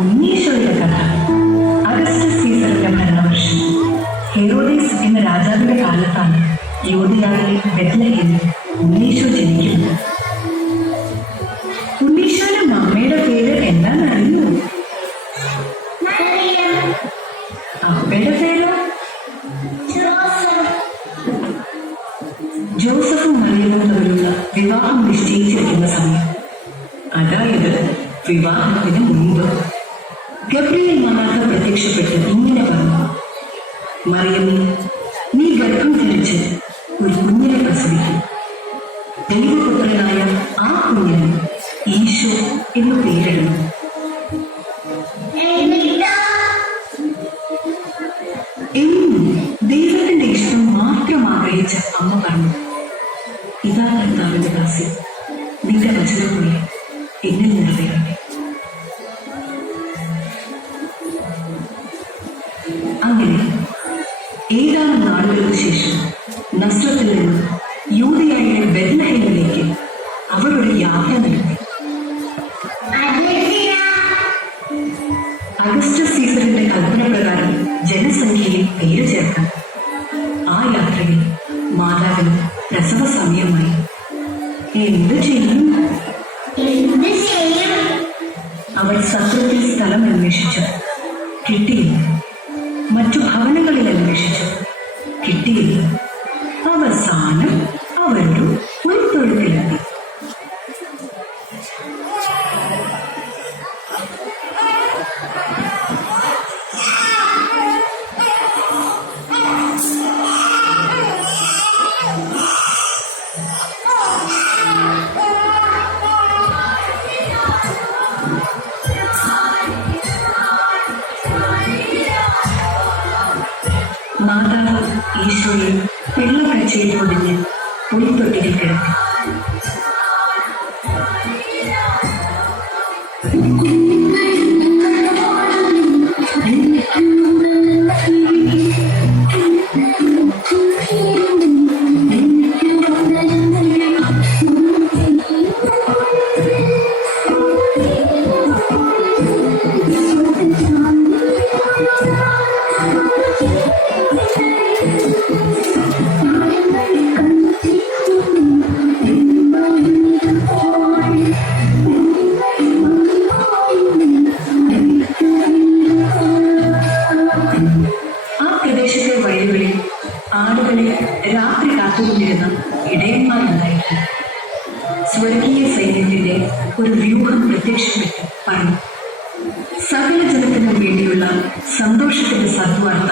ഉണ്ണീശോയുടെ കഥ. അഗസ്റ്റസ് സീസറിന്റെ ഭരണവർഷം. ഹെറോദേസ് എന്ന രാജാവിന്റെ കാലത്താണ് യൂദയായിലെ ബെത്ലഹേമിൽ ഉണ്ണീശോ ജനിക്കുന്നത്. ഉണ്ണീശോയുടെ മമ്മയുടെ പേര് എന്താണെന്നറിയുമോ? അമ്മയുടെ പേരോ? ജോസഫും മറിയവും തമ്മിലുള്ള വിവാഹം നിശ്ചയിച്ചിരിക്കുന്ന സമയം, അതായത് വിവാഹത്തിന് മുമ്പ്, ഗബ്രിയേൽ മാലാഖ പ്രത്യക്ഷപ്പെട്ട് ഇങ്ങനെ പറഞ്ഞു: മറിയമേ, നീ ഗർഭം ധരിച്ച് ഒരു കുഞ്ഞിനെ പ്രസവിക്കും. ദൈവപുത്രനായ ആ കുഞ്ഞിന് ഈശോ എന്ന് പേരിടുന്നു. എന്നും ദൈവത്തിന്റെ ഇഷ്ടം മാത്രം ആഗ്രഹിച്ച അമ്മ പറഞ്ഞു: ഇതാ കർത്താവിന്റെ ദാസി, നിന്റെ വചനം പോലെ എന്നിൽ നിറവേറട്ടെ. അങ്ങനെ ഏതാനും നാളുകൾക്ക് ശേഷം നസ്രത്തിൽ നിന്ന് യൂദയായിലെ ബെത്ലഹേമിലേക്ക് അവർ ഒരു യാത്ര നടത്തി. അഗസ്റ്റസ് സീസറിന്റെ കൽപ്പന പ്രകാരം ജനസംഖ്യയിൽ പേര് ചേർക്കാൻ ആ യാത്രയിൽ മാതാവിന് പ്രസവ സമയമായി. എന്ത് ചെയ്യും? അവൾ സത്രത്തിൽ സ്ഥലം അന്വേഷിച്ചു, കിട്ടിയില്ല. മറ്റു ഭവനങ്ങളിൽ അന്വേഷിച്ചു, കിട്ടിയില്ല. അവസാനം അവരൊരു പുൽത്തൊഴുത്തിലെത്തി. മാതാവ് ഈശോയെ വെള്ളക്കാഴ്ചയിൽ പൊതിഞ്ഞ് പുൽത്തൊട്ടിയിൽ കിടത്തി. ആടുകളെ രാത്രി കാത്തുകൊണ്ടിരുന്ന ഇടയന്മാരുണ്ടായിരുന്നു. സ്വർഗീയ സൈന്യത്തിന്റെ ഒരു വ്യൂഹം പ്രത്യക്ഷപ്പെട്ട് പറഞ്ഞു: സകല ജനത്തിനും വേണ്ടിയുള്ള സന്തോഷത്തിന്റെ സദ്വാർത്ത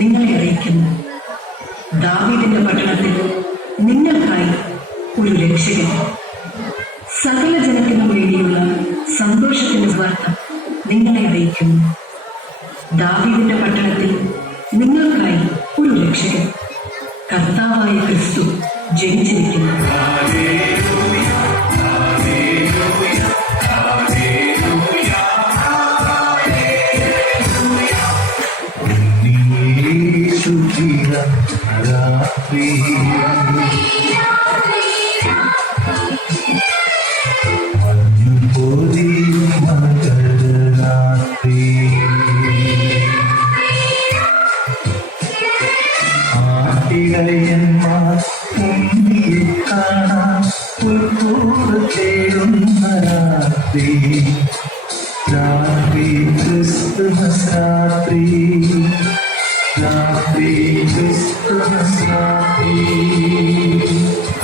നിങ്ങളെ അറിയിക്കുന്നു. ദാവീദിന്റെ പട്ടണത്തിൽ നിങ്ങൾക്കായി ഒരു രക്ഷകൻ. സകല ജനത്തിനും വേണ്ടിയുള്ള സന്തോഷത്തിന്റെ വാർത്ത നിങ്ങളെ അറിയിക്കുന്നു. ദാവീദിന്റെ പട്ടണത്തിൽ നിങ്ങൾക്കായി ഒരു രക്ഷകൻ, കർത്താവായ ക്രിസ്തു ജനിച്ചിരിക്കുന്നു.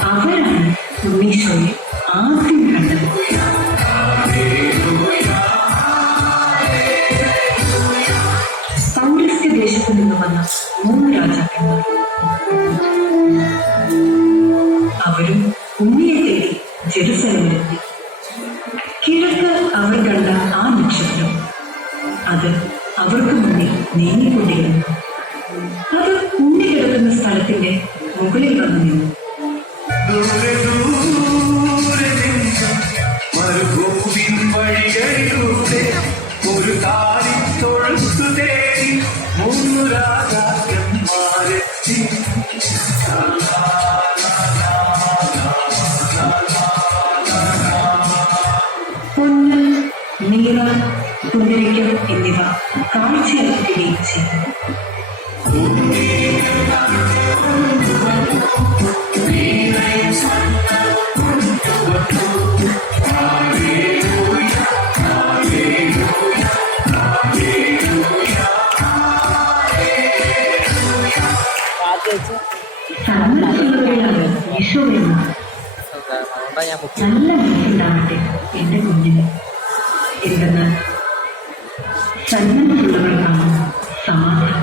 അവരാണ് ഉണ്ണീശോയെ ആദ്യം കണ്ടത്. പൗരസ്ത്യ ദേശത്തു നിന്ന് വന്ന 3 രാജാക്കന്മാർ. അവരും ഉണ്ണിയെ തേടി ജെറുസലേമിലെത്തി. കിഴക്ക് അവർ കണ്ട ആ നക്ഷത്രം, അത് അവർക്ക് മുന്നിൽ നീങ്ങിക്കൊണ്ടിരുന്നു. അത് ഉണ്ണി കിടക്കുന്ന സ്ഥലത്തിന്റെ മുകളിൽ വന്നു നിന്നു. ഒരു കാലിത്തൊഴുത്തു തേടി 3 രാജാക്കന്മാരെത്തി. പൊന്ന്, നീല, കുന്തിരിക്കം എന്നിവ കാഴ്ചയർക്കുകയും ചെയ്തു. സന്മനസ്സുള്ളവരെയാണ് ഈശോ എന്ന്. നല്ല മനസ്സുണ്ടാവട്ടെ എന്റെ കുഞ്ഞിന്. എന്തെന്നാൽ സന്മനസ്സുള്ളവർക്കാണ് സമാധാനം.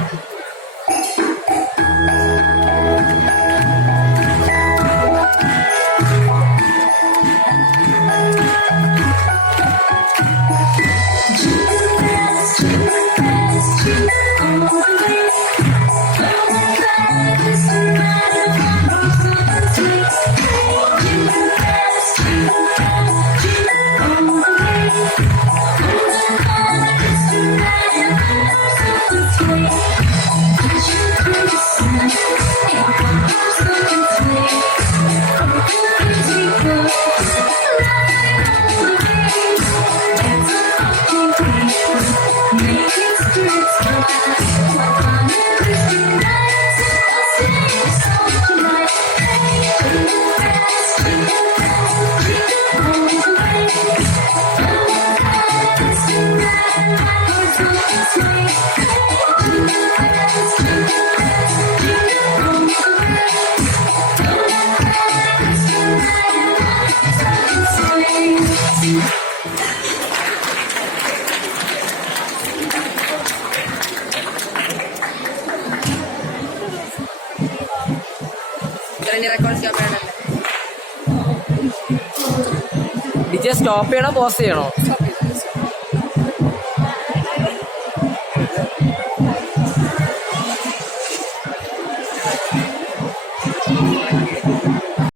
ഡിജെ സ്റ്റോപ്പ് ചെയ്യണോ പോസ്റ്റ് ചെയ്യണോ?